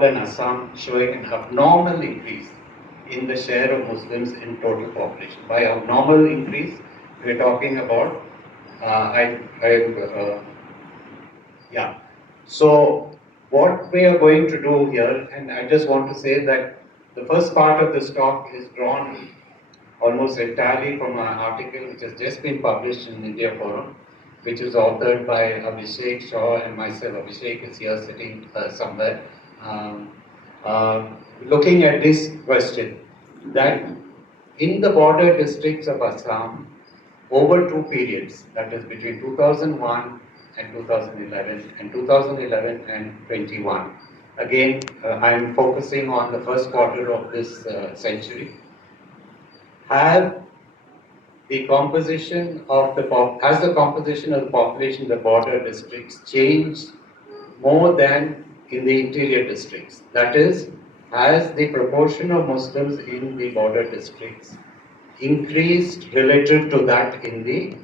Bengal and Assam showing an abnormal increase in the share of Muslims in total population. By abnormal increase, we are talking about, yeah. So what we are going to do here, and I just want to say that the first part of this talk is drawn almost entirely from an article which has just been published in India Forum, which is authored by Abhishek Shaw and myself. Abhishek is here sitting somewhere. Um, Looking at this question, that in the border districts of Assam, over two periods, that is between 2001 and 2011, and 2011 and 21. Again, I am focusing on the first quarter of this century. Have the composition of the has the composition of the population in the border districts changed more than in the interior districts? That is, has the proportion of Muslims in the border districts increased relative to that in the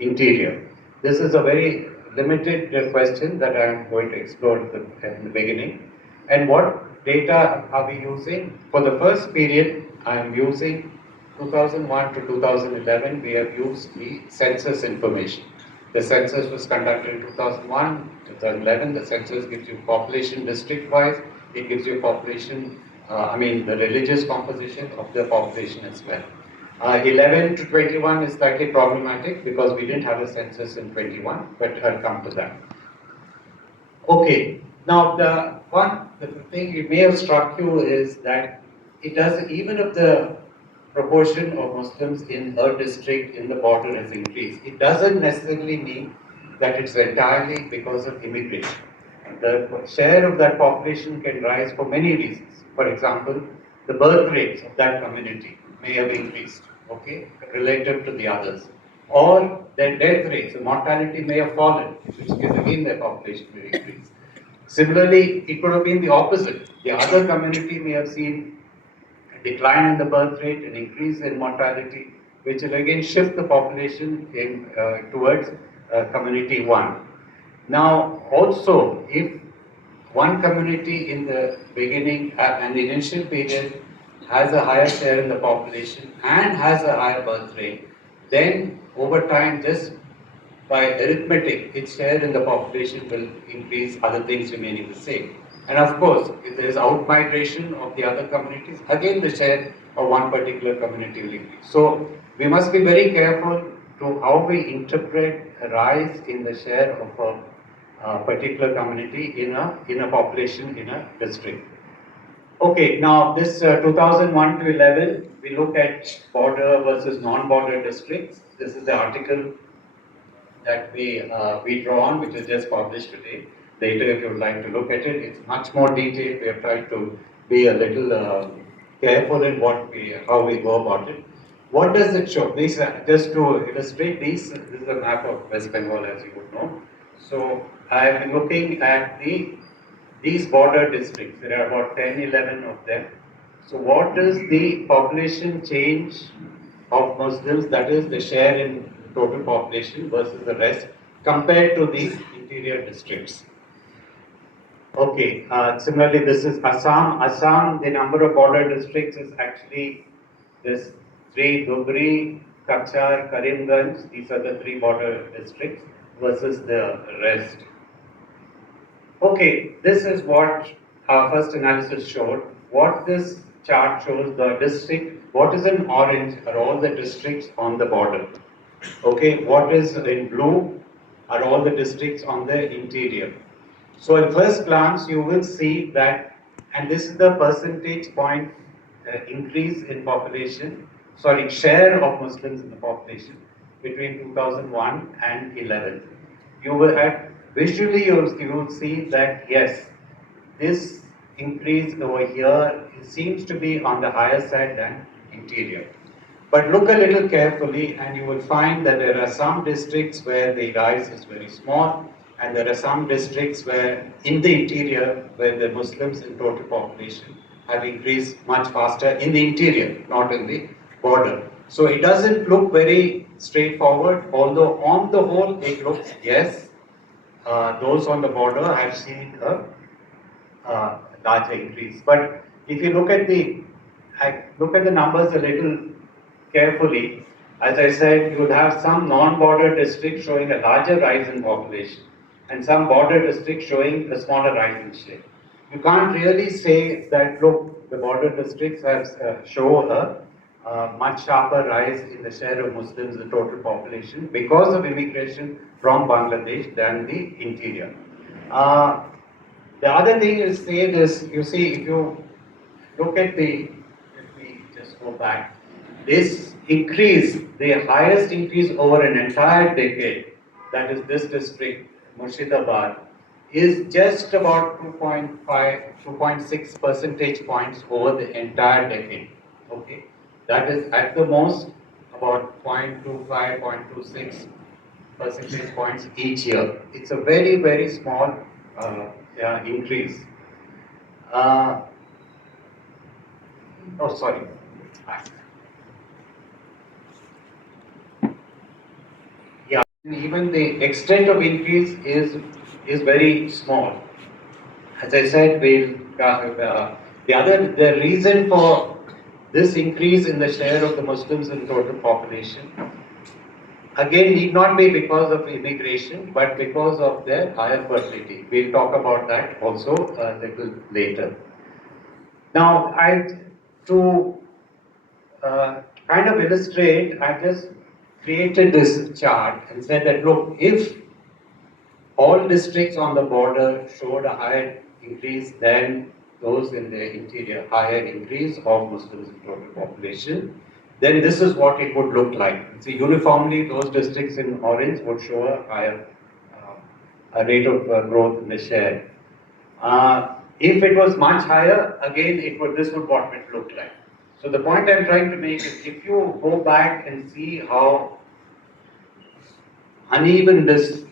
interior? This is a very limited question that I am going to explore in the beginning. And what data are we using? For the first period, I am using 2001 to 2011. We have used the census information. The census was conducted in 2001, 2011. The census gives you population district-wise. It gives you population, the religious composition of the population as well. 11 to 21 is slightly problematic because we didn't have a census in 21, but I'll come to that. Okay, now the thing it may have struck you is that it does, even if the proportion of Muslims in a district in the border has increased, it doesn't necessarily mean that it's entirely because of immigration. The share of that population can rise for many reasons. For example, the birth rates of that community may have increased, okay, relative to the others. Or their death rates, the mortality may have fallen, which case again their population may increase. Similarly, it could have been the opposite. The other community may have seen a decline in the birth rate, an increase in mortality, which will again shift the population towards community one. Now, also, if one community in the beginning and the initial period has a higher share in the population and has a higher birth rate, then over time, just by arithmetic, its share in the population will increase, other things remaining the same. And of course, if there is out-migration of the other communities, again the share of one particular community will increase. So we must be very careful to how we interpret a rise in the share of a particular community in a population in a district. Okay, now this 2001 to 11, we look at border versus non-border districts. This is the article that we draw on, which is just published today. Later, if you would like to look at it, it's much more detailed. We have tried to be a little careful in how we go about it. What does it show? These, just to illustrate, this is a map of West Bengal, as you would know. So I have been looking at these border districts. There are about 10, 11 of them. So what is the population change of Muslims, that is the share in total population versus the rest, compared to these interior districts? Okay, similarly this is Assam. Assam, the number of border districts is actually this three: Dhubri, Kachar, Karimganj. These are the three border districts versus the rest. Okay, this is what our first analysis showed. What this chart shows, the district, what is in orange are all the districts on the border. Okay, what is in blue are all the districts on the interior. So at first glance, you will see that, and this is the percentage point increase in population, share of Muslims in the population between 2001 and 11. You will visually you will see that yes, this increase over here seems to be on the higher side than interior. But look a little carefully and you will find that there are some districts where the rise is very small, and there are some districts where in the interior where the Muslims in total population have increased much faster in the interior, not in the border. So it doesn't look very straightforward, although on the whole it looks, yes, those on the border have seen larger increase. But if you look at the numbers a little carefully, as I said, you would have some non-border districts showing a larger rise in population and some border districts showing a smaller rise in share. You can't really say that, look, the border districts have show a much sharper rise in the share of Muslims in the total population because of immigration from Bangladesh than the interior. The other thing is say this, you see, if you look at let me just go back, this increase, the highest increase over an entire decade, that is this district, Murshidabad, is just about 2.5, 2.6 percentage points over the entire decade. Okay, that is at the most about 0.25, 0.26 percentage points each year. It's a very, very small increase. Oh, sorry. Yeah, even the extent of increase is very small. As I said, the reason for this increase in the share of the Muslims in total population again need not be because of immigration, but because of their higher fertility. We'll talk about that also a little later. Now, to kind of illustrate, I just created this chart and said that, look, if all districts on the border showed a higher increase than those in the interior, higher increase of Muslims in total population, then this is what it would look like. See, uniformly, those districts in orange would show a higher a rate of growth in the share. If it was much higher, again, this would what it look like. So the point I'm trying to make is, if you go back and see how uneven this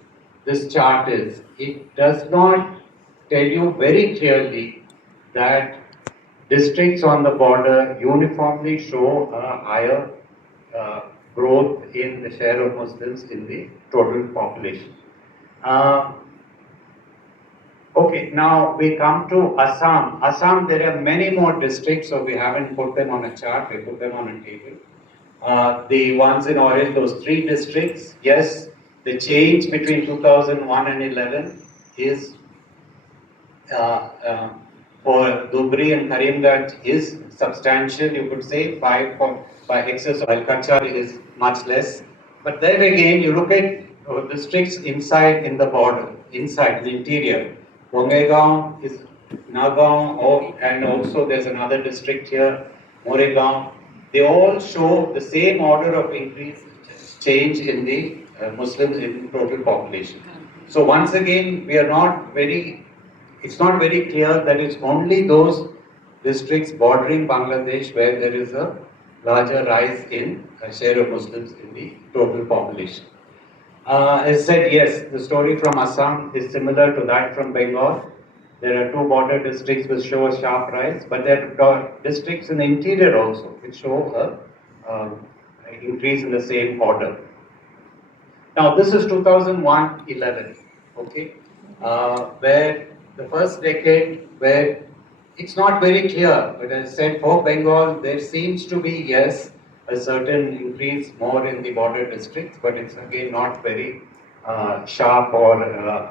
chart is, it does not tell you very clearly that districts on the border uniformly show a higher growth in the share of Muslims in the total population. Okay, now we come to Assam. Assam, there are many more districts, so we haven't put them on a chart, we put them on a table. The ones in orange, those 3 districts, yes, the change between 2001 and 11 is for Dhubri and Karimganj is substantial, you could say, by excess of Kachar is much less. But then again, you look at districts inside in the border, inside the interior. Bongaigaon is Nagaon, and also there's another district here, Moregaon. They all show the same order of increase, change in the Muslims in total population. So once again, it's not very clear that it's only those districts bordering Bangladesh where there is a larger rise in share of Muslims in the total population. As said, yes, the story from Assam is similar to that from Bengal. There are 2 border districts which show a sharp rise, but there are districts in the interior also which show an increase in the same order. Now, this is 2001-11, okay, where the first decade where it's not very clear, but as I said, for Bengal, there seems to be, yes, a certain increase more in the border districts, but it's again not very sharp or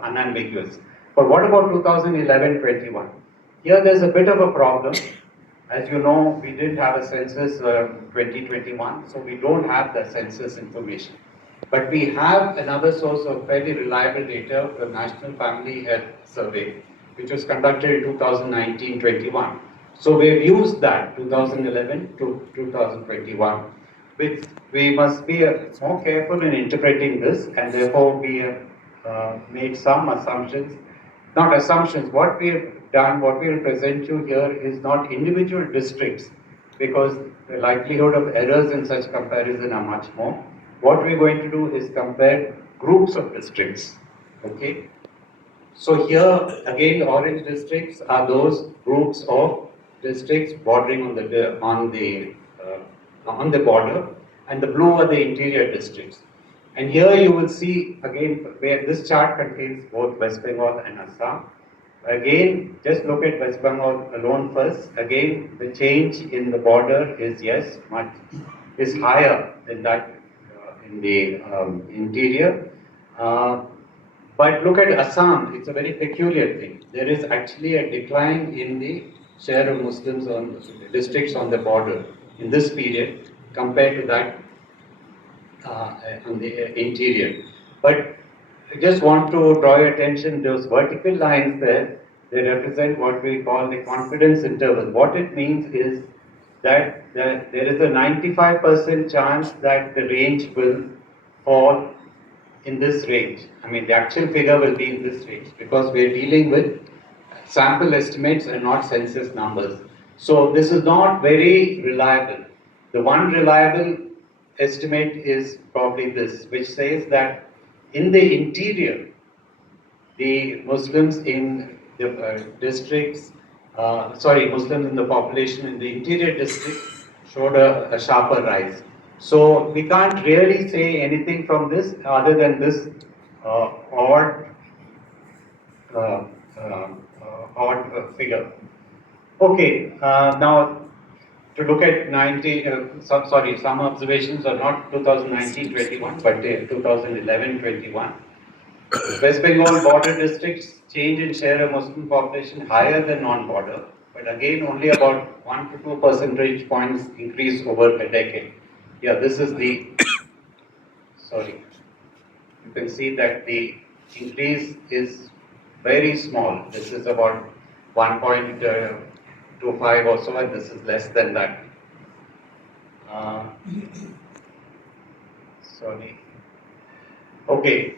unambiguous. But what about 2011-21? Here there's a bit of a problem. As you know, we didn't have a census 2021, so we don't have the census information. But we have another source of fairly reliable data, the National Family Health Survey, which was conducted in 2019-21. So we've used that 2011 to 2021. We must be more careful in interpreting this, and therefore we have made some assumptions. Not assumptions, what we have done, what we will present you here is not individual districts, because the likelihood of errors in such comparison are much more. What we're going to do is compare groups of districts, okay? So here, again, the orange districts are those groups of districts bordering on the border, and the blue are the interior districts. And here you will see, again, where this chart contains both West Bengal and Assam. Again, just look at West Bengal alone first. Again, the change in the border is, yes, much is higher than that in the interior. Uh, but look at Assam, it's a very peculiar thing. There is actually a decline in the share of Muslims on districts on the border in this period compared to that on the interior. But I just want to draw your attention, those vertical lines there, they represent what we call the confidence interval. What it means is that there is a 95% chance that the range will fall in this range. I mean, the actual figure will be in this range because we're dealing with sample estimates and not census numbers. So this is not very reliable. The one reliable estimate is probably this, which says that in the interior, the Muslims in the districts, Muslims in the population in the interior districts showed a sharper rise. So we can't really say anything from this other than this odd uh, uh, figure. Okay, now to look at some observations are not 2019-21, but 2011-21. West Bengal border districts change in share of Muslim population higher than non-border, but again only about 1 to 2 percentage points increase over a decade. Yeah, this is the, sorry, you can see that the increase is very small. This is about 1.25 or so, and this is less than that. Sorry. Okay,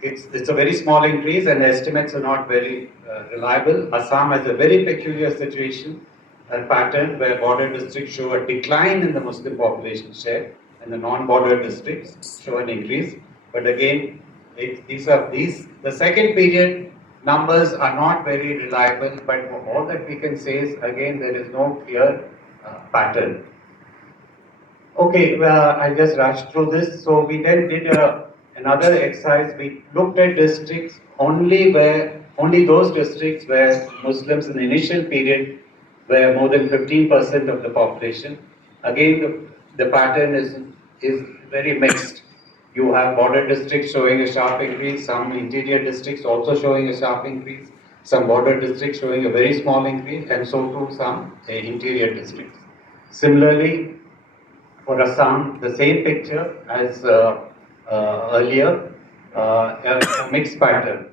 it's a very small increase, and the estimates are not very reliable. Assam has a very peculiar situation, a pattern where border districts show a decline in the Muslim population share, and the non-border districts show an increase. But again, the second period numbers are not very reliable. But all that we can say is, again, there is no clear pattern. Okay, well, I just rushed through this. So we then did another exercise. We looked at districts only those districts where Muslims in the initial period were more than 15% of the population. Again, the pattern is very mixed. You have border districts showing a sharp increase, some interior districts also showing a sharp increase, some border districts showing a very small increase, and so too some interior districts. Similarly, for Assam, the same picture as earlier, a mixed pattern.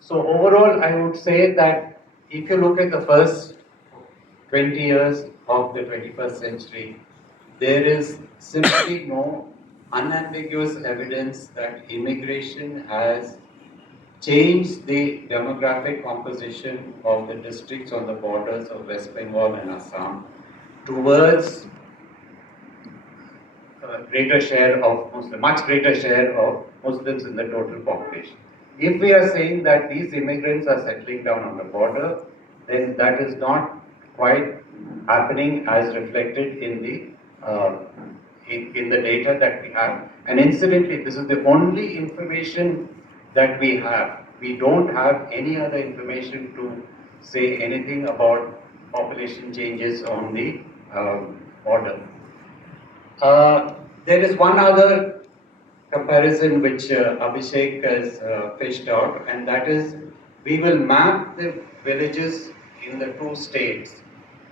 So overall, I would say that if you look at the first 20 years of the 21st century, there is simply no unambiguous evidence that immigration has changed the demographic composition of the districts on the borders of West Bengal and Assam towards much greater share of Muslims in the total population. If we are saying that these immigrants are settling down on the border, then that is not quite happening as reflected in the data that we have. And incidentally, this is the only information that we have. We don't have any other information to say anything about population changes on the border. There is one other comparison which Abhishek has fished out, and that is we will map the villages in the two states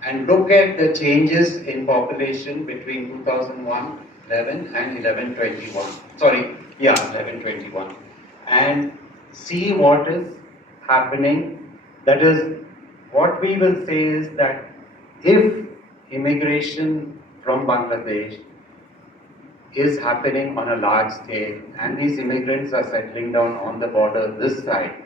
and look at the changes in population between 2001, 11 and 1121. Sorry, yeah, 1121. And see what is happening. That is, what we will say is that if immigration from Bangladesh is happening on a large scale and these immigrants are settling down on the border this side,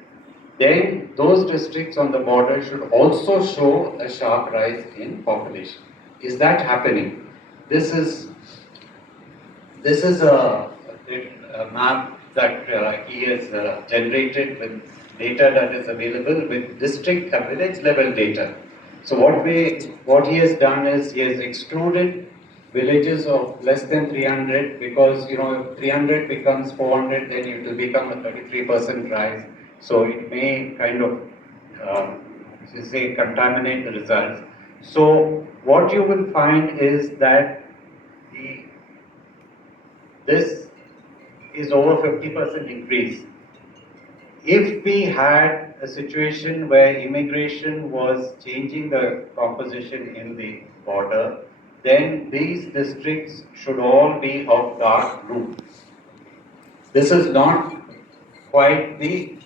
then those districts on the border should also show a sharp rise in population. Is that happening? This is a map that he has generated with data that is available with village level data. So what he has done is he has excluded villages of less than 300 because if 300 becomes 400, then it will become a 33% rise. So it may kind of, say, contaminate the results. So what you will find is that the, this is over 50% increase. If we had a situation where immigration was changing the composition in the border, then these districts should all be of dark blue. This is not quite the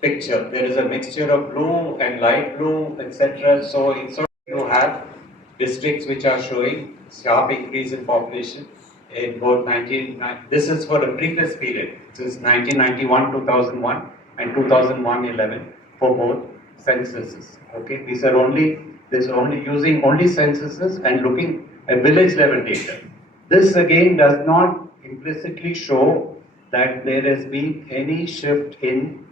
picture. There is a mixture of blue and light blue, etc. So instead you have districts which are showing sharp increase in population in both this is for the previous period. This is 1991, 2001 and 2001-11 for both censuses. Okay, these are only using only censuses and looking at village level data. This again does not implicitly show that there has been any shift in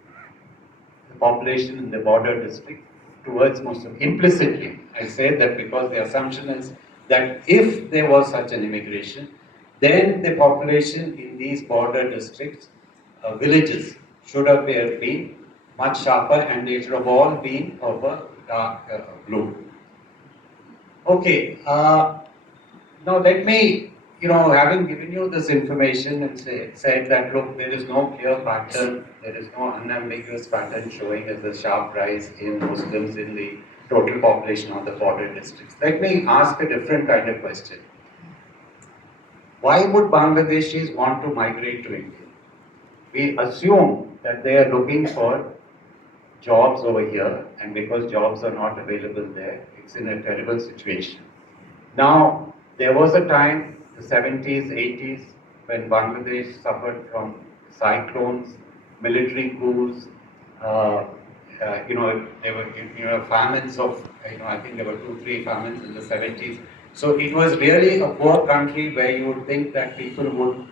the population in the border district towards Muslim. Implicitly, I say that because the assumption is that if there was such an immigration, then the population in these border districts, villages, should have been much sharper and they should have all been of a dark blue. Okay, now let me, having given you this information and said that, look, there is no clear pattern, there is no unambiguous pattern showing as a sharp rise in Muslims in the total population of the border districts. Let me ask a different kind of question. Why would Bangladeshis want to migrate to India? We assume that they are looking for jobs over here, and because jobs are not available there, it's in a terrible situation. Now, there was a time, the 70s, 80s, when Bangladesh suffered from cyclones, military coups, there were famines of, I think there were 2, 3 famines in the 70s. So it was really a poor country where you would think that people would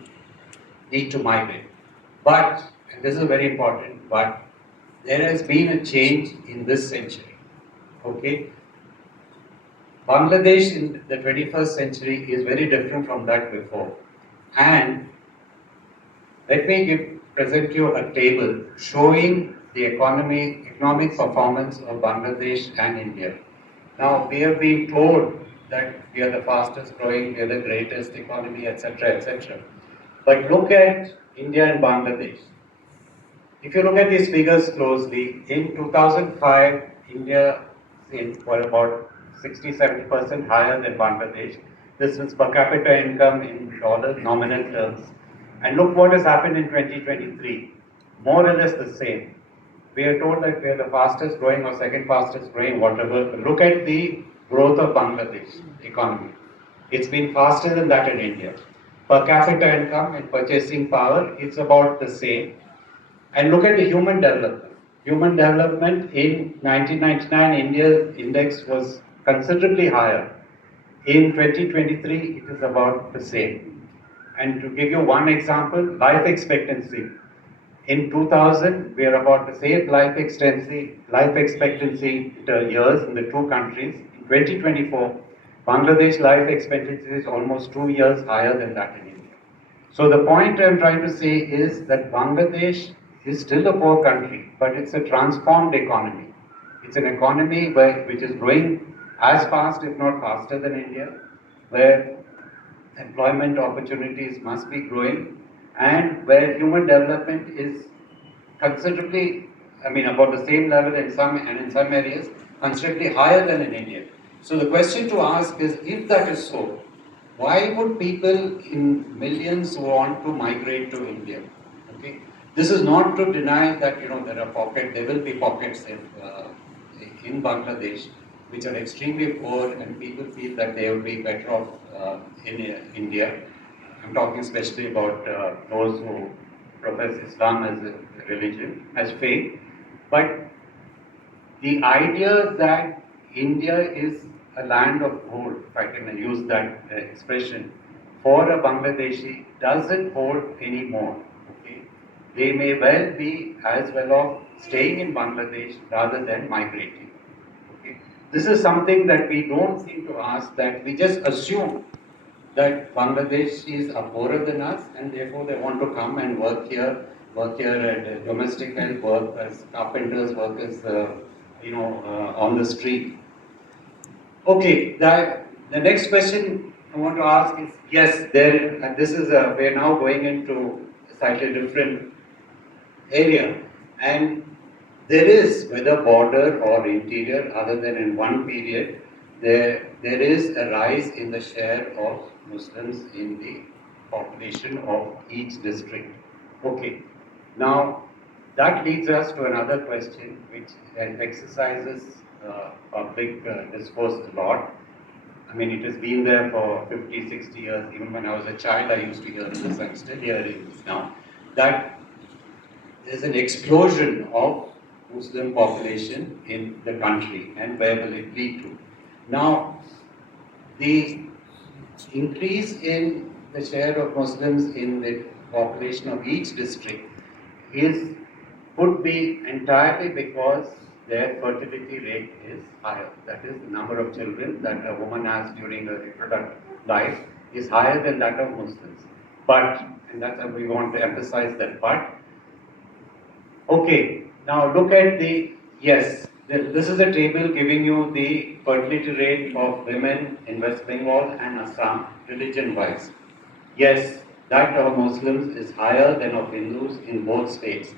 need to migrate. But, and this is very important, but there has been a change in this century. Okay? Bangladesh in the 21st century is very different from that before. And let me present you a table showing the economic performance of Bangladesh and India. Now, we have been told that we are the fastest growing, we are the greatest economy, etc., etc. But look at India and Bangladesh. If you look at these figures closely, in 2005, India was about 60-70% higher than Bangladesh. This is per capita income in dollar nominal terms. And look what has happened in 2023. More or less the same. We are told that we are the fastest growing or second fastest growing, whatever. Look at the growth of Bangladesh economy. It's been faster than that in India. Per capita income and purchasing power, it's about the same. And look at the human development. Human development in 1999, India's index was considerably higher. In 2023, it is about the same. And to give you one example, life expectancy. In 2000, we are about the same life expectancy years in the two countries. In 2024, Bangladesh life expectancy is almost 2 years higher than that in India. So the point I'm trying to say is that Bangladesh is still a poor country, but it's a transformed economy. It's an economy which is growing as fast, if not faster than India, where employment opportunities must be growing, and where human development is considerably, about the same level in some areas, considerably higher than in India. So the question to ask is, if that is so, why would people in millions want to migrate to India? Okay, this is not to deny that there will be pockets in Bangladesh which are extremely poor, and people feel that they will be better off in India. I'm talking especially about those who profess Islam as a religion, as faith. But the idea that India is a land of gold, if I can use that expression, for a Bangladeshi doesn't hold anymore. Okay? They may well be as well off staying in Bangladesh rather than migrating. Okay? This is something that we don't seem to ask, that we just assume that Bangladeshis are poorer than us and therefore they want to come and work here work here at domestic help, work as carpenters, work as, on the street. Okay, the next question I want to ask is, yes, there, and this is, we're now going into a slightly different area, and there is, whether border or interior, other than in one period, there is a rise in the share of Muslims in the population of each district. Okay, now that leads us to another question which exercises public discourse a lot. I mean, it has been there for 50, 60 years. Even when I was a child, I used to hear this. I'm still hearing this now. That there's an explosion of Muslim population in the country, and where will it lead to? Now, the increase in the share of Muslims in the population of each district could be entirely because their fertility rate is higher. That is, the number of children that a woman has during her reproductive life is higher than that of Muslims. But, and that's how we want to emphasize that part. Okay, now look at this is a table giving you the fertility rate of women in West Bengal and Assam, religion-wise. Yes, that of Muslims is higher than of Hindus in both states.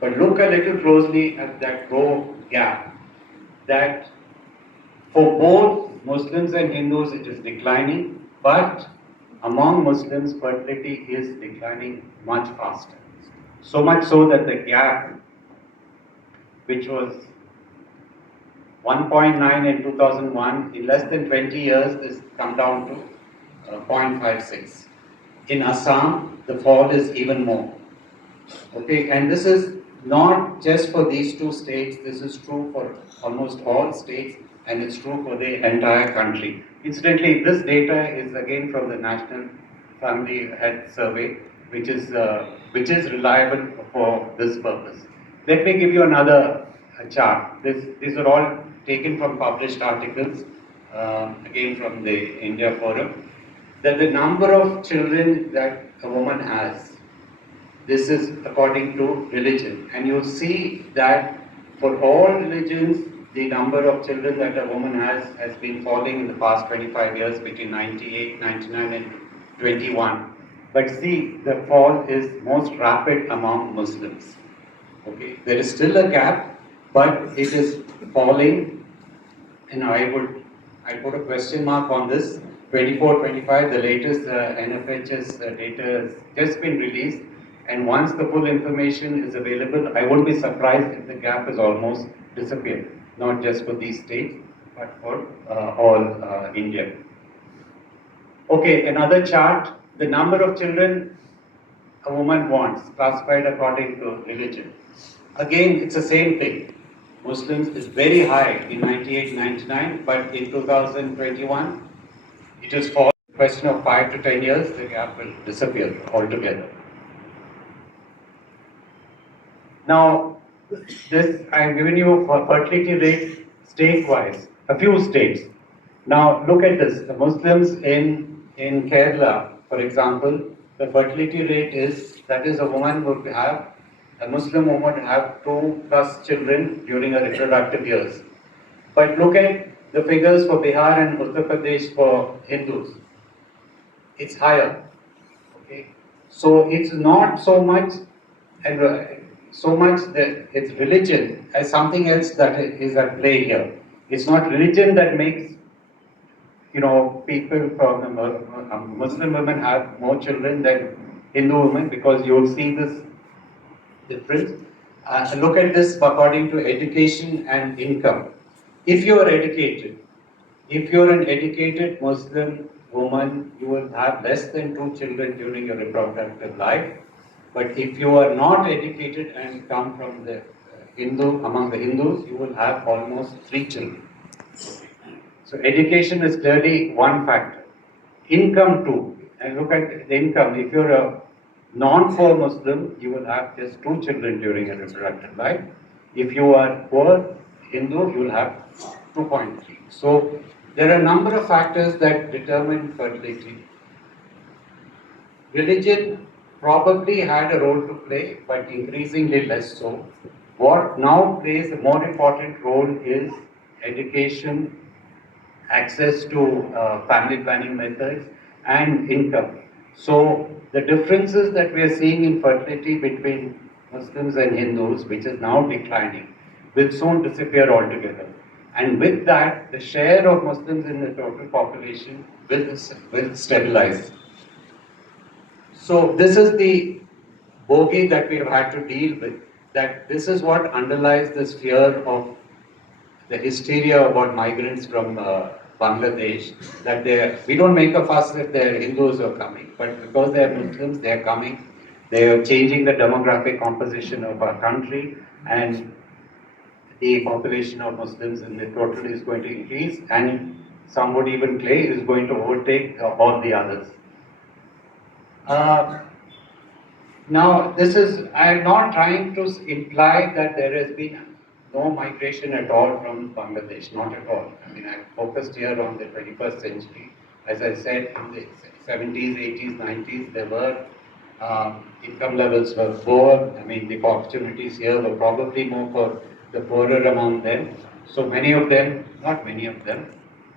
But look a little closely at that row gap, that for both Muslims and Hindus it is declining, but among Muslims fertility is declining much faster. So much so that the gap, which was 1.9 in 2001, in less than 20 years, has come down to 0.56. In Assam, the fall is even more. Okay, and this is not just for these two states, this is true for almost all states, and it's true for the entire country. Incidentally, this data is again from the National Family Health Survey, which is reliable for this purpose. Let me give you another chart. These are all taken from published articles, again from the India Forum. That the number of children that a woman has, this is according to religion, and you'll see that for all religions, the number of children that a woman has been falling in the past 25 years, between 98, 99 and 21. But see, the fall is most rapid among Muslims. Okay, there is still a gap, but it is falling, and I put a question mark on this. 24-25, the latest NFHS data has just been released, and once the full information is available, I won't be surprised if the gap has almost disappeared, not just for these states, but for all India. Okay, another chart, the number of children a woman wants, classified according to religion. Again, it's the same thing. Muslims is very high in 98, 99, but in 2021, it is for a question of 5 to 10 years, the gap will disappear altogether. Now, this I have given you for fertility rate state-wise, a few states. Now, look at this. The Muslims in Kerala, for example, the fertility rate is, that is, a Muslim would have 2+ children during her reproductive years. But look at the figures for Bihar and Uttar Pradesh for Hindus. It's higher. Okay, so it's not so much that it's religion as something else that is at play here. It's not religion that makes people from Muslim women have more children than Hindu women, because you will see this difference. Look at this according to education and income. If you are educated, if you're an educated Muslim woman, you will have less than 2 children during your reproductive life. But if you are not educated and come from the among the Hindus, you will have almost 3 children. So education is clearly one factor. Income too. And look at the income. If you're a non-poor Muslim, you will have just 2 children during your reproductive life. If you are poor Hindu, you will have 2.3. So there are a number of factors that determine fertility. Religion probably had a role to play, but increasingly less so. What now plays a more important role is education, access to family planning methods, and income. So the differences that we are seeing in fertility between Muslims and Hindus, which is now declining, will soon disappear altogether. And with that, the share of Muslims in the total population will stabilize. So this is the bogey that we have had to deal with, that this is what underlies this fear of the hysteria about migrants from Bangladesh, that we don't make a fuss if they're Hindus who are coming, but because they're Muslims, they're coming, they're changing the demographic composition of our country, and the population of Muslims in the total is going to increase, and some would even claim is going to overtake all the others. Now, I am not trying to imply that there has been no migration at all from Bangladesh, not at all. I mean, I'm focused here on the 21st century. As I said, in the 70s, 80s, 90s, there were income levels were poor. I mean, the opportunities here were probably more for the poorer among them. So many of them, not many of them,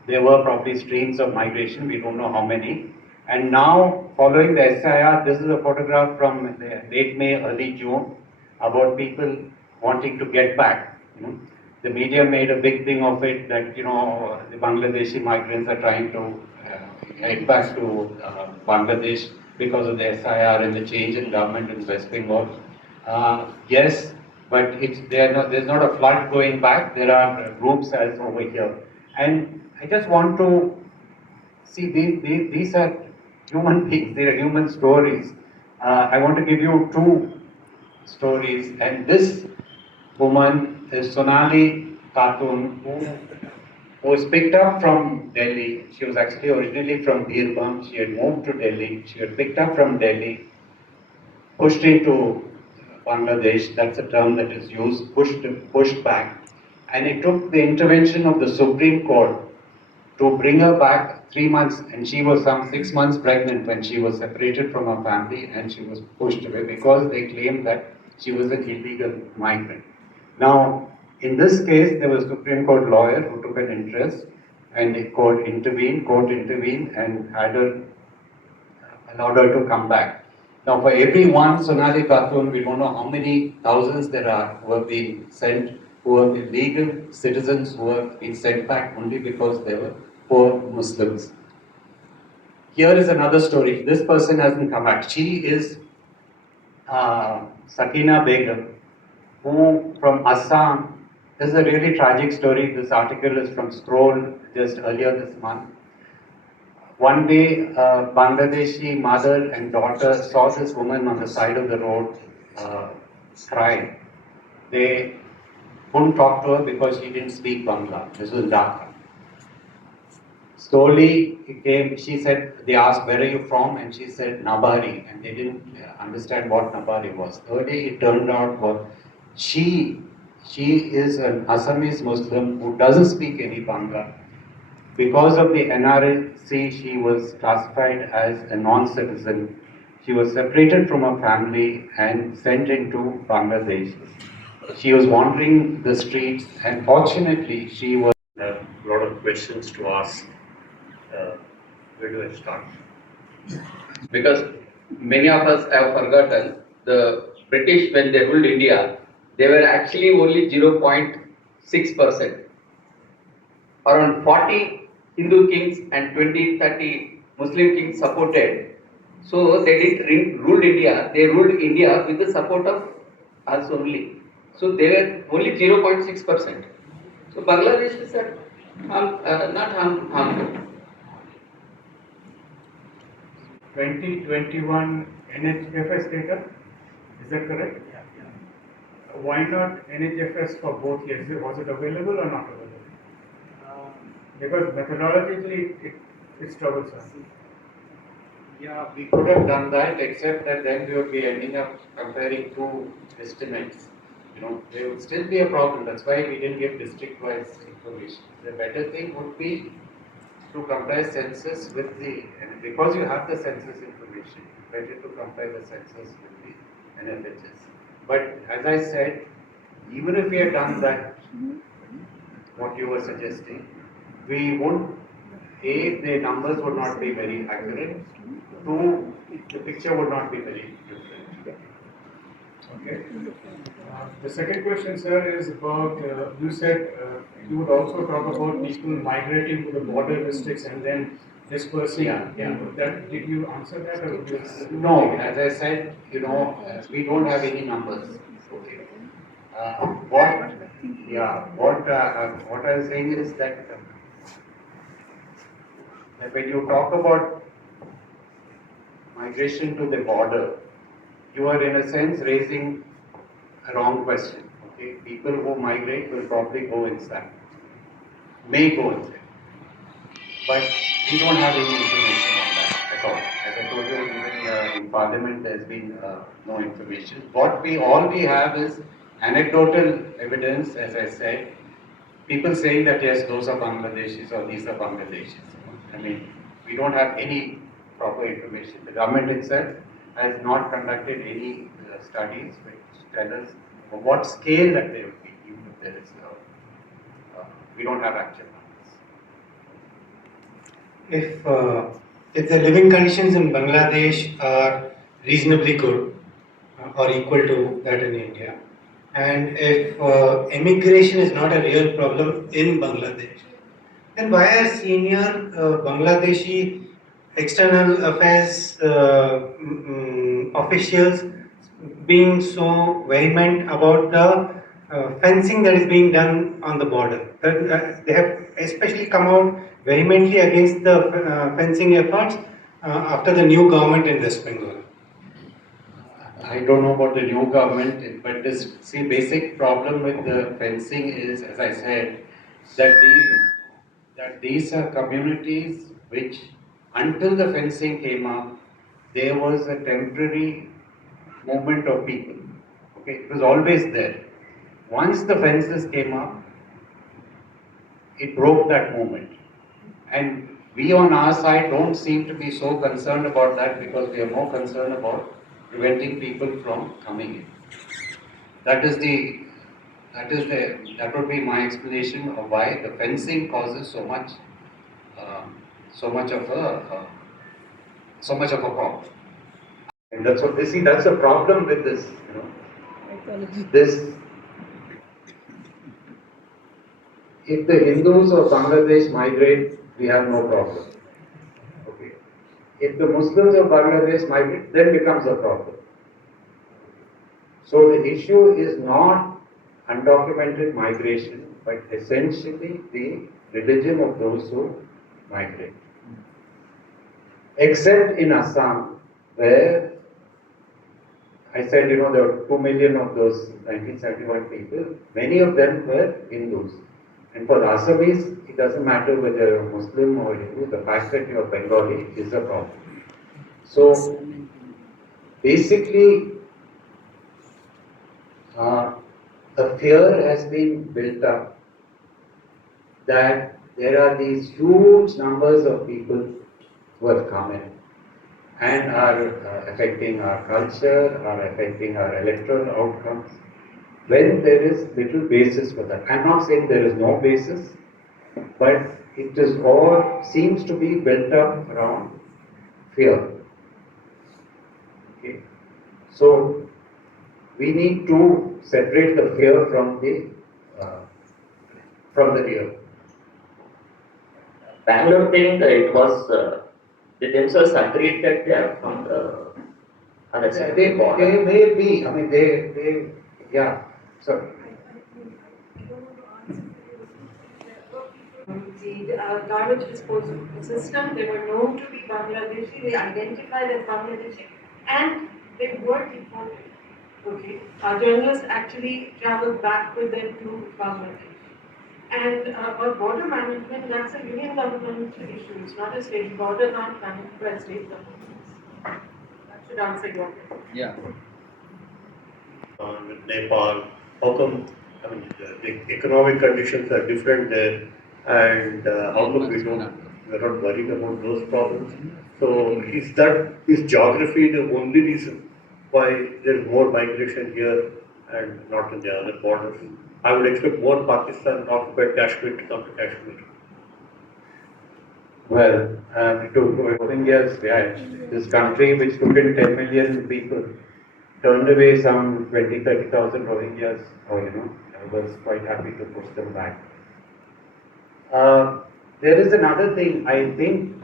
there were probably streams of migration, we don't know how many. And now, following the SIR, this is a photograph from late May, early June, about people wanting to get back. The media made a big thing of it that the Bangladeshi migrants are trying to head back to Bangladesh because of the SIR and the change in government in West Bengal. Yes, but there's not a flood going back. There are groups as over here, and I just want to see these are human beings. They are human stories. I want to give you two stories, and this woman is Sonali Khatun, who was picked up from Delhi. She was actually originally from Birbhum. She had moved to Delhi. She had picked up from Delhi, pushed into Bangladesh. That's a term that is used. Pushed back, and it took the intervention of the Supreme Court to bring her back 3 months, and she was some 6 months pregnant when she was separated from her family and she was pushed away because they claimed that she was an illegal migrant. Now, in this case, there was a Supreme Court lawyer who took an interest, and the court intervened and had her, allowed her to come back. Now, for every one Sonali Khatun, we don't know how many thousands there are who have been sent, who are illegal citizens who have been sent back only because they were poor Muslims. Here is another story. This person hasn't come back. She is Sakina Begum, who from Assam. This is a really tragic story. This article is from Scroll just earlier this month. One day, a Bangladeshi mother and daughter saw this woman on the side of the road crying. They couldn't talk to her because she didn't speak Bangla. This was Dhaka. Slowly, she said, they asked, where are you from? And she said, Nabari. And they didn't understand what Nabari was. Thirdly, it turned out she is an Assamese Muslim who doesn't speak any Bangla. Because of the NRC, she was classified as a non-citizen. She was separated from her family and sent into Bangladesh. She was wandering the streets, and fortunately, she was a lot of questions to ask. Where do I start? Because many of us have forgotten the British, when they ruled India, they were actually only 0.6%. Around 40 Hindu kings and 20-30 Muslim kings supported. So they didn't rule India, they ruled India with the support of us only. So they were only 0.6%. So Bangladesh is not harmful. 2021 NHFS data, is that correct? Yeah. Why not NHFS for both years? Was it available or not available? Because methodologically it's troublesome. Yeah, we could have done that, except that then we would be ending up comparing two estimates. There would still be a problem. That's why we didn't give district-wise information. The better thing would be to compare census with the, and because you have the census information, better to compare the census with the NFHS. But as I said, even if we had done that, what you were suggesting, we would, A, the numbers would not be very accurate, two, the picture would not be very different. Okay. The second question, sir, is about you said you would also talk about people migrating to the border districts and then dispersing. Yeah. That, did you answer that or would you? No, as I said, we don't have any numbers. Okay. What? Yeah. What I was saying is that when you talk about migration to the border, you are in a sense raising a wrong question. Okay. People who migrate will probably go inside, may go inside, but we don't have any information on that at all. As I told you, even in Parliament, there's been no information. All we have is anecdotal evidence, as I said. People saying that yes, those are Bangladeshis or these are Bangladeshis. I mean, we don't have any proper information. The government itself has not conducted any studies which tell us of what scale that they would be, even if there is. We don't have actual numbers. If the living conditions in Bangladesh are reasonably good or equal to that in India, and if immigration is not a real problem in Bangladesh, then why are senior Bangladeshi external affairs officials being so vehement about the fencing that is being done on the border? They have especially come out vehemently against the fencing efforts after the new government in West Bengal. I don't know about the new government, but this basic problem with the fencing is, as I said, that these are communities which, until the fencing came up, there was a temporary movement of people. Okay, it was always there. Once the fences came up, it broke that movement. And we on our side don't seem to be so concerned about that because we are more concerned about preventing people from coming in. That would be my explanation of why the fencing causes so much of a problem. And that's what that's the problem with this, This, if the Hindus of Bangladesh migrate, we have no problem. Okay. If the Muslims of Bangladesh migrate, then becomes a problem. So the issue is not undocumented migration, but essentially the religion of those who migrate. Except in Assam, where I said, there were 2 million of those 1971 people, many of them were Hindus. And for the Assamese, it doesn't matter whether you're Muslim or Hindu, the fact that you're Bengali is a problem. So, basically, a fear has been built up that there are these huge numbers of people who have come in and are affecting our culture, are affecting our electoral outcomes, when there is little basis for that. I'm not saying there is no basis, but it is all seems to be built up around fear. Okay. So we need to separate the fear from the real. Bangalore thing, it was they themselves agreed that they are from the other side. They may be. I mean, they yeah. So. The garbage disposal system, they were known to be Bangladeshi, they identified as Bangladeshi, and they were deported. Okay, our journalists actually traveled back with them to Bangladesh. And about border management, that's a union government issue. It's not a state border, not managed by state governments. That should answer your question. Yeah. With Nepal, how come? The economic conditions are different there, and how come we don't? we're not worried about those problems. So is geography the only reason why there's more migration here and not in the other borders? I would expect more Pakistan occupied Kashmir to come to Kashmir. Well, to India's this country which took in 10 million people turned away some 20-30,000 Rohingyas, or I was quite happy to push them back. There is another thing, I think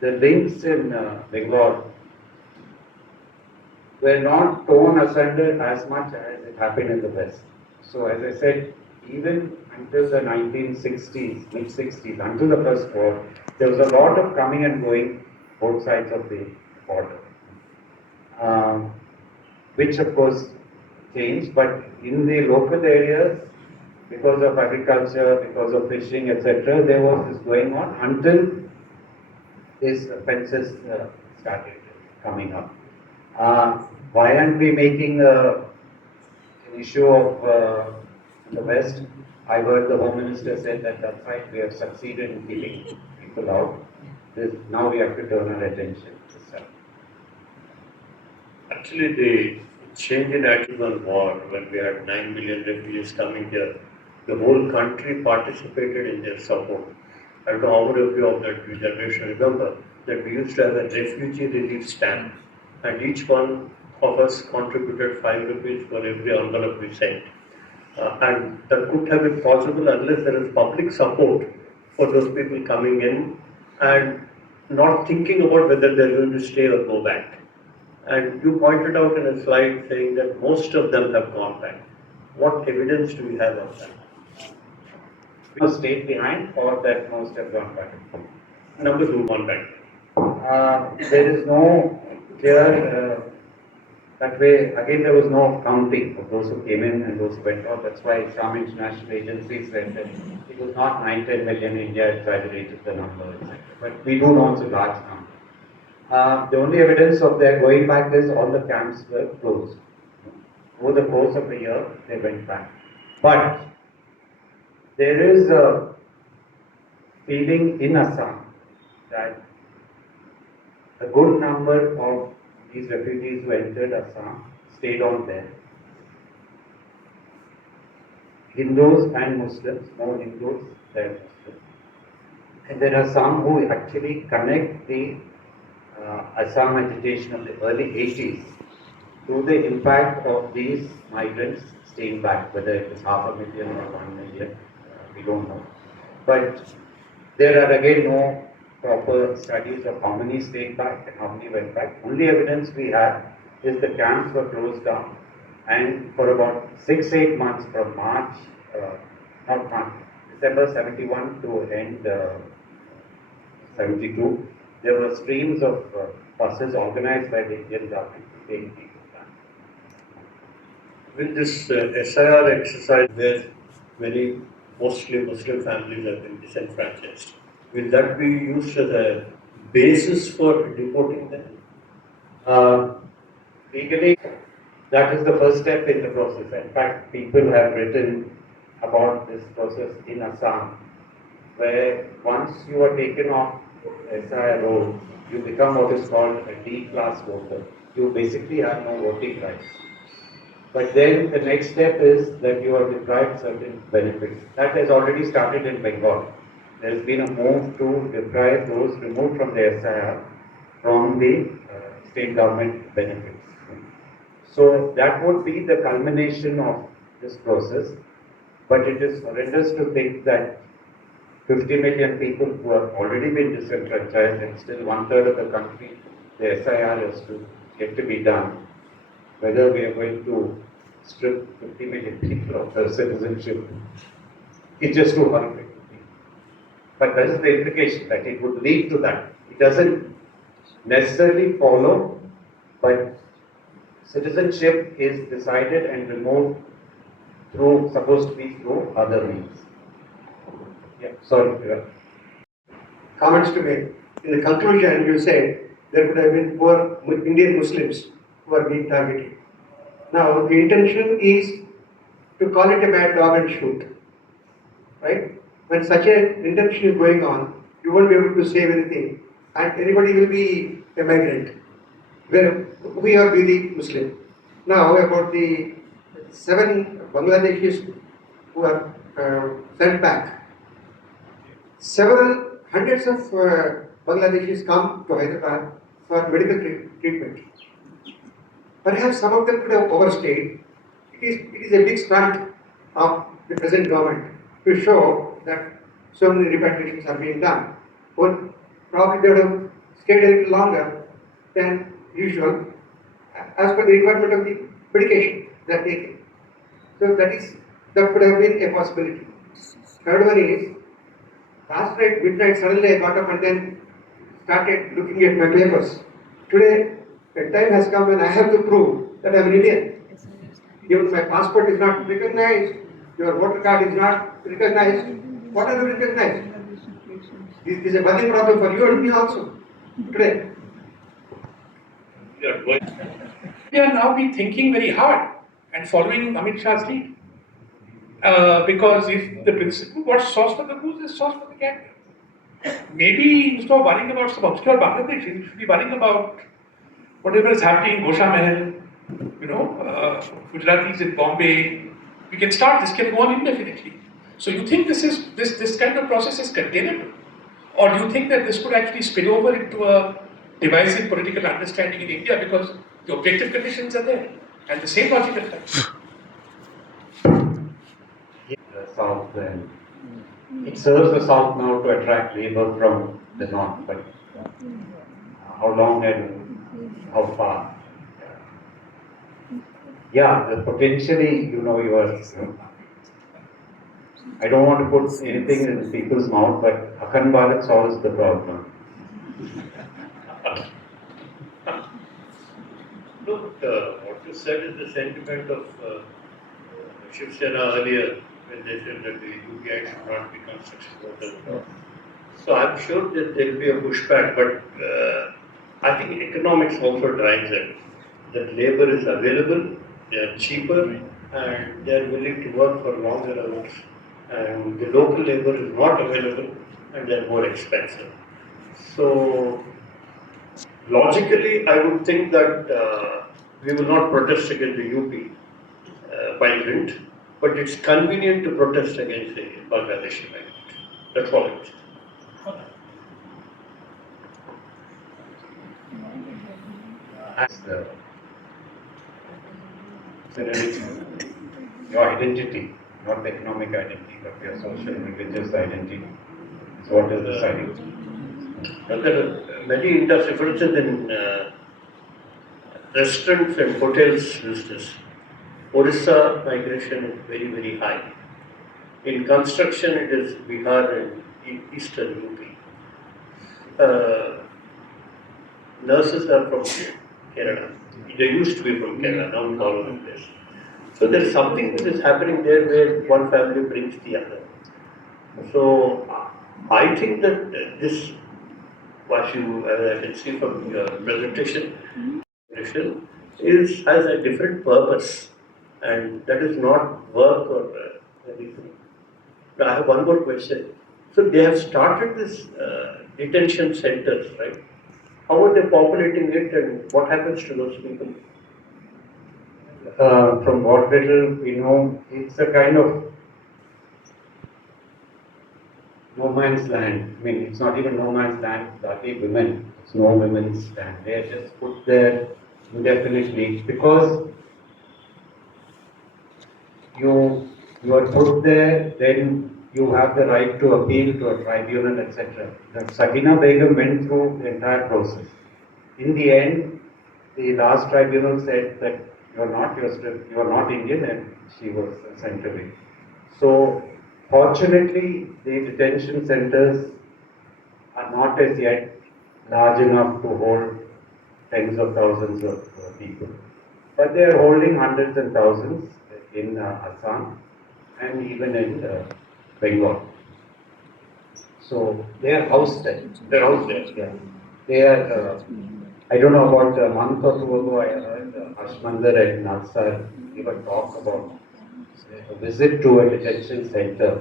the links in Bengal were not torn asunder as much as it happened in the West. So as I said, even until the 1960s, mid-60s, until the First War, there was a lot of coming and going both sides of the border, which of course changed, but in the local areas, because of agriculture, because of fishing, etc., there was this going on until these offences started coming up. Why aren't we making an issue of in the West? I heard the Home Minister said that that's right, we have succeeded in keeping people out. Now we have to turn our attention to stuff. Actually, the change in attitude on war, when we had 9 million refugees coming here, the whole country participated in their support. I don't know how many of you of that generation remember that we used to have a refugee relief stand, and each one of us contributed 5 rupees for every envelope we sent. And that could have been possible unless there is public support for those people coming in and not thinking about whether they're going to stay or go back. And you pointed out in a slide saying that most of them have gone back. What evidence do we have of that? Stayed behind, or that most have gone back? Numbers who gone back. There is no clear, that way, again there was no counting of those who came in and those who went out. That's why some international agencies said that it was not 9-10 million, India exaggerated the number, etc. But we do know it's a large number. The only evidence of their going back is all the camps were closed. Over the course of a year, they went back. But there is a feeling in Assam that a good number of these refugees who entered Assam stayed on there. Hindus and Muslims, more Hindus than Muslims. And there are some who actually connect the Assam agitation of the early 80s to the impact of these migrants staying back, whether it is 500,000 or 1 million, we don't know. But there are again no proper studies of how many stayed back and how many went back. Only evidence we have is the camps were closed down, and for about 6-8 months from December 71 to end 72, there were streams of buses organized by the Indian government to take people back. Will this SIR exercise where many mostly Muslim families have been disenfranchised, will that be used as a basis for deporting them? Legally, that is the first step in the process. In fact, people have written about this process in Assam, where once you are taken off SIR roll, you become what is called a D-class voter. You basically have no voting rights. But then the next step is that you are deprived certain benefits. That has already started in Bengal. There has been a move to deprive those removed from the SIR from the state government benefits. So that would be the culmination of this process. But it is horrendous to think that 50 million people who have already been disenfranchised, and still 1/3 of the country, the SIR has to get to be done. Whether we are going to strip 50 million people of their citizenship, it's just too horrific. But that is the implication, that it would lead to that. It doesn't necessarily follow, but citizenship is decided and removed supposed to be through other means. Yeah, sorry. Comments to make. In the conclusion, you said there could have been poor Indian Muslims who are being targeted. Now, the intention is to call it a bad dog and shoot. Right? When such an intention is going on, you won't be able to save anything, and anybody will be a migrant. Where we are be the Muslim. Now about the 7 Bangladeshis who are sent back. Several hundreds of Bangladeshis come to Hyderabad for medical treatment. Perhaps some of them could have overstayed. It is a big stunt of the present government to show that so many repatriations are being done. Well, probably they would have stayed a little longer than usual as per the requirement of the medication they are taking. So that could have been a possibility. Third one is last night midnight suddenly I got up and then started looking at my papers. Today the time has come when I have to prove that I am an Indian. Even my passport is not recognized, your voter card is not recognized. What are you recognized? This is a burning problem for you and me also today. They are now be thinking very hard and following Amit Shah's lead. Because if the principle, what's sauce for the goose is sauce for the cat. Maybe instead of worrying about some obscure Bangladesh, you should be worrying about whatever is happening in Gosha Mahal, Gujaratis in Bombay. We can start, this can go on indefinitely. So you think this kind of process is containable? Or do you think that this could actually spill over into a divisive political understanding in India because the objective conditions are there and the same logic applies? The South, and it serves the South now to attract labor from the North, but how long and how far? Yeah, potentially, you are. I don't want to put anything in people's mouth, but Akhand Bharat solves the problem. Look, what you said is the sentiment of Shiv Sena earlier when they said that the UPI should not be construction water. So I'm sure that there will be a pushback, but I think economics also drives it. That labor is available, they are cheaper, and they are willing to work for longer hours. And the local labor is not available, and they are more expensive. So logically, I would think that we will not protest against the UP migrant, but it's convenient to protest against the Bangladeshi migrant. That's all it is. Your identity, not the economic identity, but your social and religious identity is what is deciding. There are many industries, for instance, in restaurants and hotels business, Orissa migration is very, very high. In construction, it is Bihar and eastern UP. Nurses are from Kerala. They used to be from Kerala, now it's all over the place. So there is something that is happening there where one family brings the other. So I think that this, what you, I can see from your presentation, has a different purpose, and that is not work or anything. But I have one more question. So they have started this detention centers, right? How are they populating it, and what happens to those people? From what little we know, it's a kind of no man's land. I mean, it's not even no man's land, it's only women. It's no women's land. They are just put there indefinitely because you are put there, then you have the right to appeal to a tribunal, etc. Sakina Begum went through the entire process. In the end, the last tribunal said that you are not Indian, and she was sent away. So, fortunately, the detention centers are not as yet large enough to hold tens of thousands of people. But they are holding hundreds and thousands in Assam and even in Bengal. So they are housed there. They're housed there. Yeah. They are, I don't know, about a month or two ago, I heard Ashmander and Nalsar give a talk about a visit to a detention center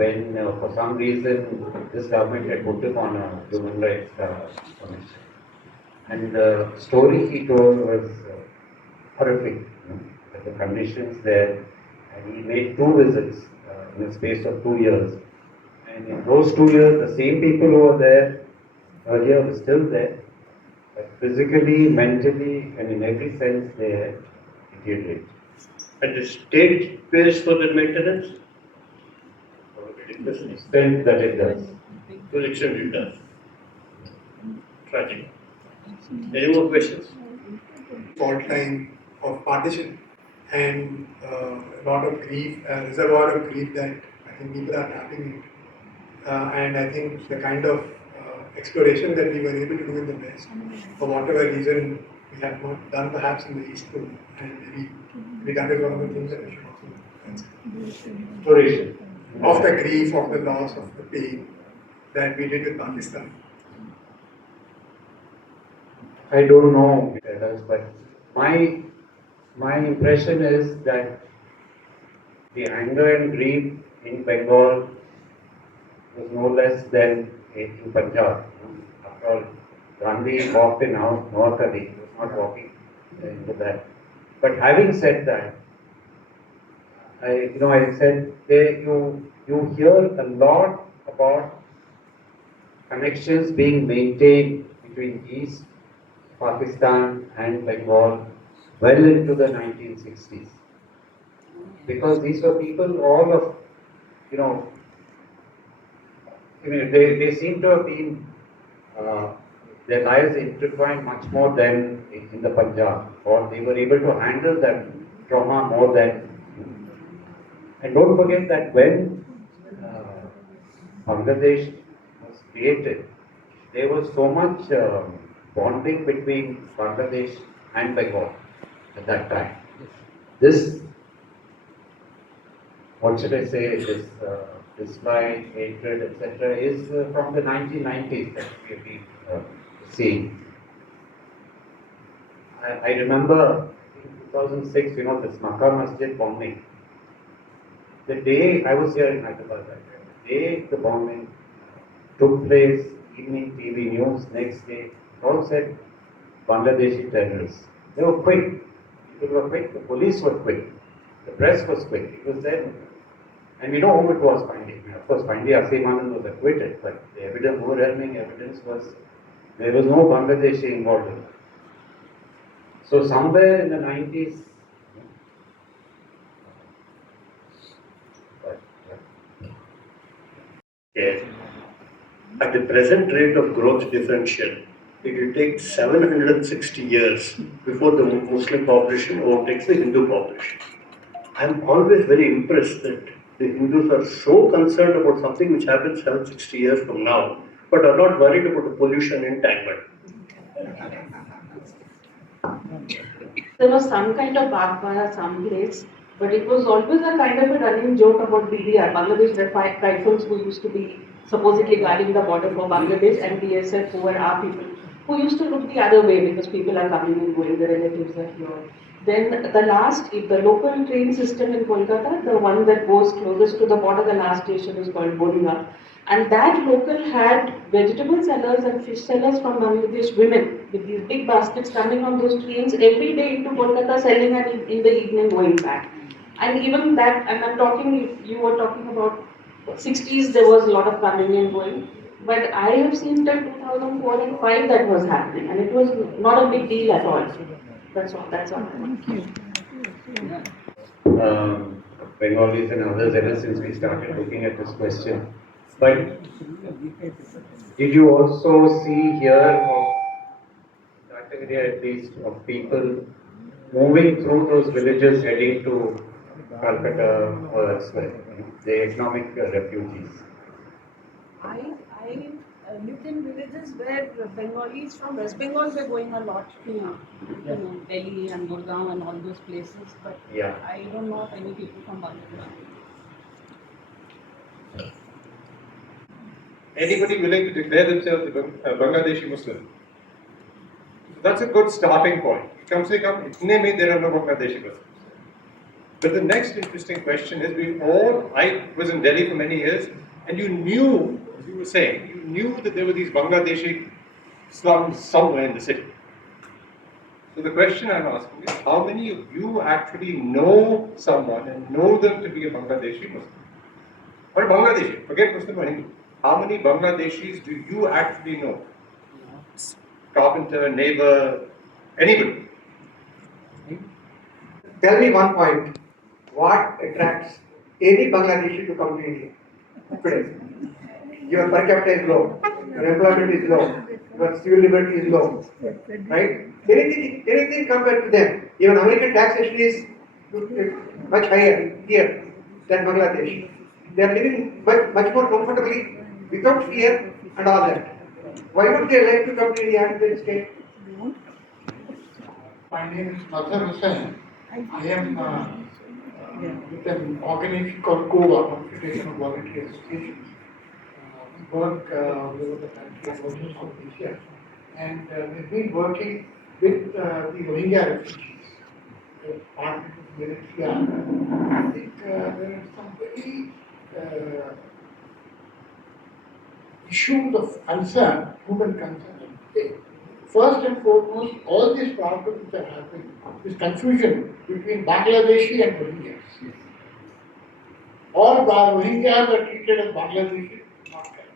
when for some reason this government had put him on a human rights commission. And the story he told was horrific. The conditions there, and he made 2 visits in the space of 2 years. And in those 2 years, the same people who were there earlier were still there, but physically, mentally, and in every sense, they had deteriorated. And the state pays for the maintenance? To the extent that it does. To the extent it does. Tragic. Any more questions? Fault line of partition and a lot of grief, a reservoir of grief that I think people are tapping into. And I think the kind of exploration that we were able to do in the West, for whatever reason we have not done perhaps in the East too, and maybe that is one of the things that we should also consider. Exploration. Of the grief, of the loss, of the pain that we did with Pakistan. I don't know, but my impression is that the anger and grief in Bengal was no less than in Punjab. After all, Gandhi walked in North Ali, he was not walking into that. But having said that, I said you hear a lot about connections being maintained between East Pakistan and Bengal well into the 1960s. Because these were people, all of, they seem to have been, their lives intertwined much more than in the Punjab, or they were able to handle that trauma more than. And don't forget that when Bangladesh was created, there was so much bonding between Bangladesh and Bengal at that time. This, what should I say, this fight, hatred, etc., is from the 1990s that we have been seeing. I remember in 2006, this Makkah Masjid bombing. The day I was here in Hyderabad, the day the bombing took place, evening TV news, next day, it all said Bangladeshi terrorists. They were quick. People were quick. The police were quick. The press was quick. It was there. And we know who it was finally. Of course, finally Asimanand was acquitted, but the evidence, overwhelming evidence was there was no Bangladeshi involved in it. So somewhere in the 90s, Yes. At the present rate of growth differential, it will take 760 years before the Muslim population overtakes the Hindu population. I am always very impressed that the Hindus are so concerned about something which happens 760 years from now, but are not worried about the pollution in Tangled. There was some kind of Bhagwara someplace, but it was always a kind of a running joke about BDR, Bangladesh Rifles, who used to be supposedly guarding the border for Bangladesh, and BSF, who were our people, who used to look the other way because people are coming and going, the relatives are here. Then the local train system in Kolkata, the one that goes closest to the border, the last station is called Bodinga. And that local had vegetable sellers and fish sellers from Bangladesh women with these big baskets coming on those trains every day into Kolkata, selling and in the evening going back. And even that, and I'm talking, you were talking about 60s, there was a lot of coming and going. But I have seen till 2004 and 5 that was happening, and it was not a big deal at all. That's all. Thank you. Bengalis and others ever since we started looking at this question. But did you also see here, of that area at least, of people moving through those villages heading to Calcutta or elsewhere, the economic refugees? I lived in villages where Bengalis from West Bengal were going a lot to Delhi and Gurgaon and all those places, but Yeah. I don't know of any people from Bangladesh. Anybody willing to declare themselves a Bangladeshi Muslim? So that's a good starting point. Come say, come, itne mein there are no Bangladeshi Muslims. But the next interesting question is, I was in Delhi for many years, and you knew, as you were saying, you knew that there were these Bangladeshi slums somewhere in the city. So the question I'm asking is, how many of you actually know someone and know them to be a Bangladeshi Muslim? Or a Bangladeshi, forget Muslim or Hindu. How many Bangladeshis do you actually know? Carpenter, neighbor, anybody? Tell me one point. What attracts any Bangladeshi to come to India today? Your per capita is low, your employment is low, your civil liberty is low, right? Anything compared to them. Even American taxation is much higher here than Bangladesh. They are living much more comfortably without fear and all that. Why would they like to come to India and stay? My name is MANTHAN. I am with an organization called COVA, Confederation of Voluntary Associations. We work all over the country and also South Asia. And we've been working with the Rohingya refugees, partners of UNHCR. I think there are some very issues of concern, human concern. First and foremost, all these problems which are happening, this confusion between Bangladeshi and Rohingyas. All Rohingyas are treated as Bangladeshi, not correct.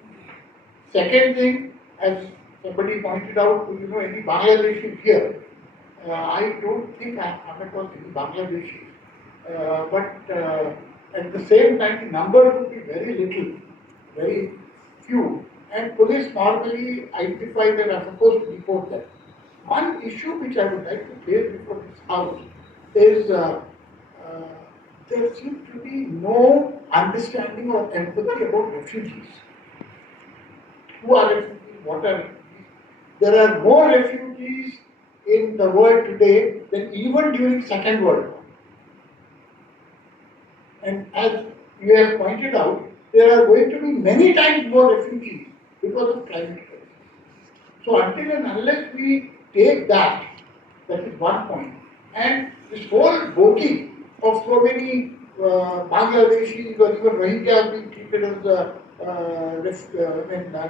Second thing, as somebody pointed out, any Bangladeshi here, I don't think I have come across any Bangladeshi. But at the same time, the number would be very little, very few. And police normally identify that are supposed to report that. One issue which I would like to raise before this house is there seems to be no understanding or empathy about refugees. Who are refugees? What are refugees? There are more refugees in the world today than even during Second World War. And as you have pointed out, there are going to be many times more refugees because of climate crisis. So until and unless we take that is one point. And this whole bogey of so many Bangladeshis or even Rohingyas being treated as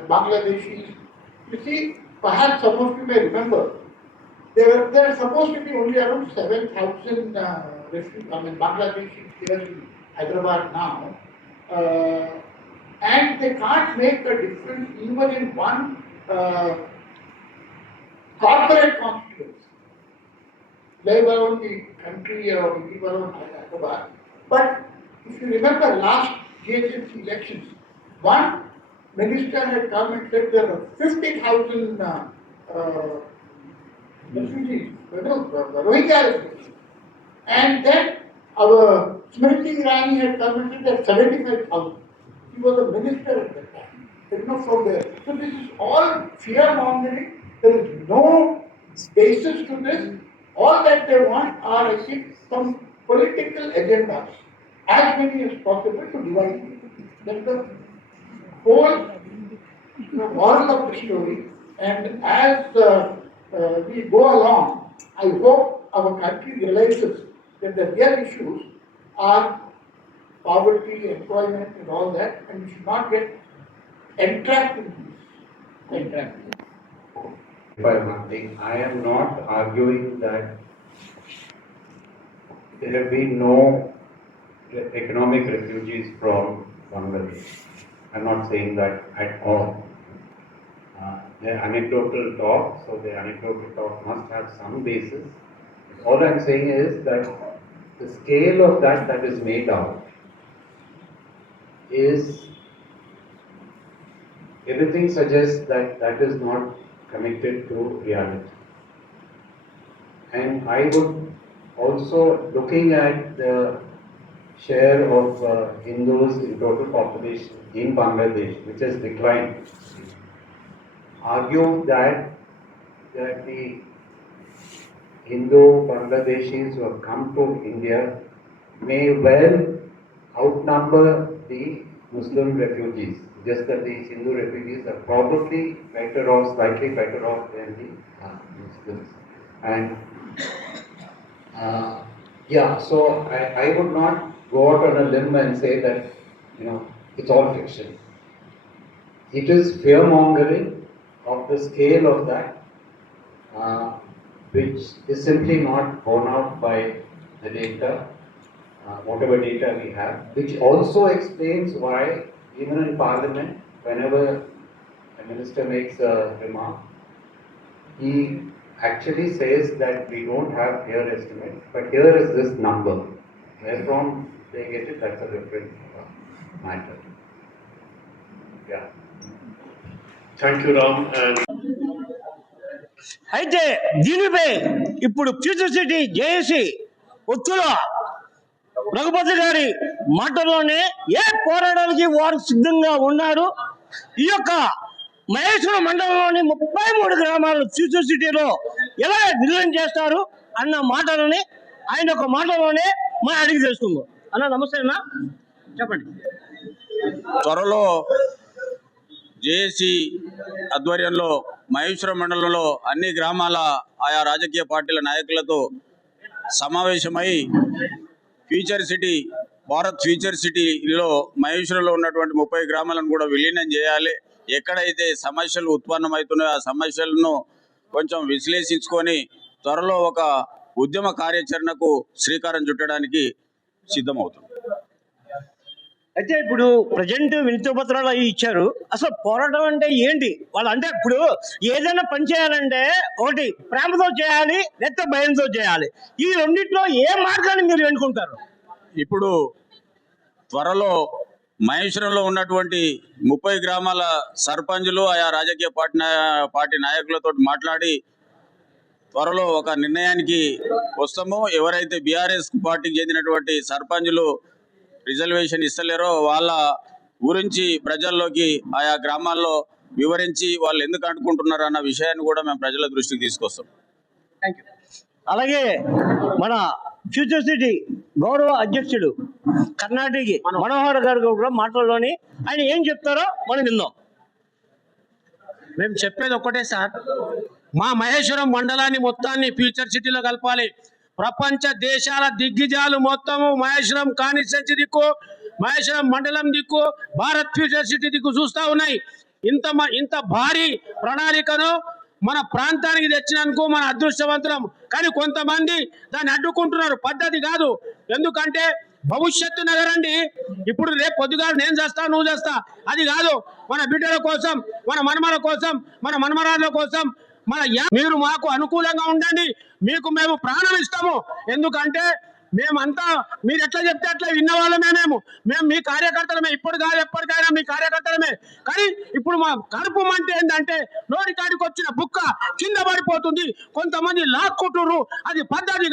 Bangladeshis. You see, perhaps some of you may remember, there are supposed to be only around 7,000 Bangladeshis here in Hyderabad now. And they can't make a difference even in one corporate constituency. They were on the country or we were on Hyderabad. But if you remember last GHMC elections, one minister had come and said there are 50,000 refugees, Rohingya refugees. And then our Smriti Irani had come and said there are 75,000. He was a minister at that time. From there. So this is all fear mongering. There is no basis to this. All that they want are, I think, some political agendas, as many as possible to divide people. That's the whole moral of the story. And as we go along, I hope our country realizes that the real issues are poverty, employment, and all that, and we should not get entrapped in this. By one thing, I am not arguing that there have been no economic refugees from Bangladesh. I'm not saying that at all. They're anecdotal talk, so the anecdotal talk must have some basis. All I'm saying is that the scale of that is made out is, everything suggests that that is not connected to reality. And I would also, looking at the share of Hindus in total population in Bangladesh, which has declined, argue that the Hindu Bangladeshis who have come to India may well outnumber the Muslim refugees. Just that these Hindu refugees are probably better off, slightly better off than the Muslims. And Yeah, so I would not go out on a limb and say that, it's all fiction. It is fear mongering of the scale of that, which is simply not borne out by the data, whatever data we have, which also explains why, even in Parliament, whenever a minister makes a remark, he actually says that we don't have here estimate, but here is this number. Where from they get it, that's a different matter. Yeah. Thank you, Ram. And అయితే దీనిపై ఇప్పుడు future city JAC ఒత్తుల Raghupathi గారి మాటల్లోనే ఏ పోరాటానికి వారు సిద్ధంగా ఉన్నారు. ఈ యొక్క మహేశ్వరం మండలంలోని 33 గ్రామాలను ఫ్యూచర్ సిటీలో ఎలా విలీనం చేస్తారు అన్న మాటలని ఆయన ఒక మాటలోనే మనం అడిగి తెలుసుకుందాం. అన్న నమస్తే అన్న, చెప్పండి. త్వరలో జేఏసీ ఆధ్వర్యంలో మహేశ్వరం మండలంలో అన్ని గ్రామాల ఆయా రాజకీయ పార్టీల నాయకులతో సమావేశమై ఫ్యూచర్ సిటీ, భారత్ ఫ్యూచర్ సిటీలో మహేశ్వరంలో ఉన్నటువంటి 30 గ్రామాలను కూడా విలీనం చేయాలి. ఎక్కడైతే సమస్యలు ఉత్పన్నమవుతున్నాయో ఆ సమస్యలను కొంచెం విశ్లేషించుకొని త్వరలో ఒక ఉద్యమ కార్యాచరణకు శ్రీకారం చుట్టడానికి సిద్ధమవుతుంది. అయితే ఇప్పుడు ప్రజెంట్ వినతి పత్రాలు అవి ఇచ్చారు. అసలు పోరాటం అంటే ఏంటి? వాళ్ళు అంటే ఇప్పుడు ఏదైనా పని చేయాలంటే ఒకటి ప్రేమతో చేయాలి, లేకపోతే భయంతో చేయాలి. ఈ రెండింటిలో ఏ మార్గాన్ని మీరు ఎన్నుకుంటారు? ఇప్పుడు త్వరలో మహేశ్వరంలో ఉన్నటువంటి 30 గ్రామాల సర్పంచులు ఆయా రాజకీయ పార్టీ నాయకులతో మాట్లాడి త్వరలో ఒక నిర్ణయానికి వస్తాము. ఎవరైతే బీఆర్ఎస్ పార్టీకి చెందినటువంటి సర్పంచులు రిజర్వేషన్ ఇస్తలేరో వాళ్ళ గురించి ప్రజల్లోకి ఆయా గ్రామాల్లో వివరించి వాళ్ళు ఎందుకు అనుకుంటున్నారు అన్న విషయాన్ని కూడా మేము ప్రజల దృష్టికి తీసుకొస్తాం. Thank you. అలాగే మన ఫ్యూచర్ సిటీ గౌరవ అధ్యక్షుడు కర్ణాటక మనోహర్ గారు కూడా మాటల్లోని ఆయన ఏం చెప్తారో మనం విందాం. మేము చెప్పేది ఒక్కటే సార్, మా మహేశ్వరం మండలాన్ని మొత్తాన్ని ఫ్యూచర్ సిటీలో కలపాలి. ప్రపంచ దేశాల దిగ్గజాలు మొత్తము మహేశ్వరం కాన్స్టిట్యుయెన్సీ దిక్కు, మహేశ్వరం మండలం దిక్కు, భారత్ ఫ్యూచర్ సిటీ దిక్కు చూస్తూ ఉన్నాయి. ఇంత భారీ ప్రణాళికను మన ప్రాంతానికి తెచ్చినందుకు మన అదృష్టవంతులం. కానీ కొంతమంది దాన్ని అడ్డుకుంటున్నారు. పద్ధతి కాదు. ఎందుకంటే భవిష్యత్తు నగరండి. ఇప్పుడు రేపు పొద్దుగా నేను చేస్తా, నువ్వు చేస్తా, అది కాదు. మన బిడ్డల కోసం, మన మనమల కోసం, మన మనమరాళ్ళ కోసం మీరు మాకు అనుకూలంగా ఉండండి. మీకు మేము ప్రాణం ఇస్తాము. ఎందుకంటే మేమంతా మీరు ఎట్లా చెప్తే అట్లా విన్నవాళ్ళమే. మేము మీ కార్యకర్తలమే. ఇప్పుడు కాదు, ఎప్పటికైనా మీ కార్యకర్తలమే. కానీ ఇప్పుడు మా కడుపు మంట ఏంటంటే నోటి కాడికి వచ్చిన బుక్క కింద పడిపోతుంది. కొంతమంది లాక్కుంటున్నారు. అది పద్ధతి